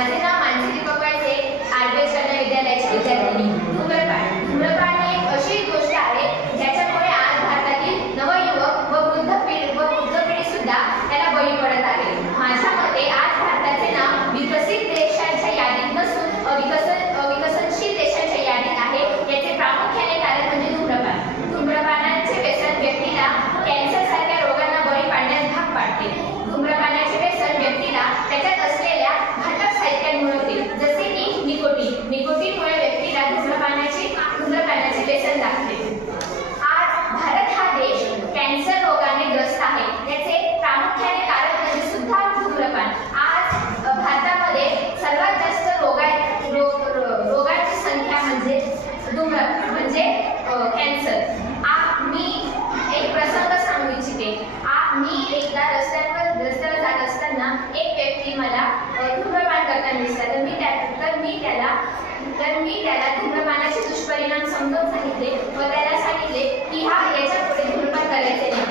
माझे नाव मानसी दीपक वाळसे, आरबीएस कन्या विद्यालयाची विद्यार्थिनी। धूम्रपान ही एक अशी गोष्ट आहे ज्याच्यामुळे आज भारतातील नवयुवक व वृद्ध पिढी सुद्धा त्याला बळी पडत आहे। माझ्या मते आज भारताचे नाव विकसित देशांच्या यादीत नसून अविकसनशील देशांच्या यादीत आहे। याचे प्रामुख्याने कारण म्हणजे धूम्रपान। धूम्रपानाचे व्यसन व्यक्तीला कॅन्सर सारख्या रोगांना बळी पाडण्यास भाग पाडते। धूम्रपानाचे व्यसन व्यक्तीला त्याच्यात असलेल्या घातक साहित्यांमुळे होते, जसे की निकोटीनमुळे व्यक्तीला धूम्रपानाचे व्यसन लागते। आज भारत हा देश कॅन्सर रोगाने ग्रस्त आहे। याचे प्रामुख्याने कारण म्हणजे सुद्धा धूम्रपान। आज भारतामध्ये सर्वात जास्त रोगांची संख्या म्हणजे कॅन्सर। मी एक प्रसंग सांगू इच्छिते। मी एकदा रस्त्यावर जात असताना एक व्यक्ती मला धूम्रपान करताना दिसला, तर मी त्याला धूम्रपानाचे दुष्परिणाम समजावून सांगितले व त्याला सांगितले की याच्या पुढे धूम्रपान करायचे नाही।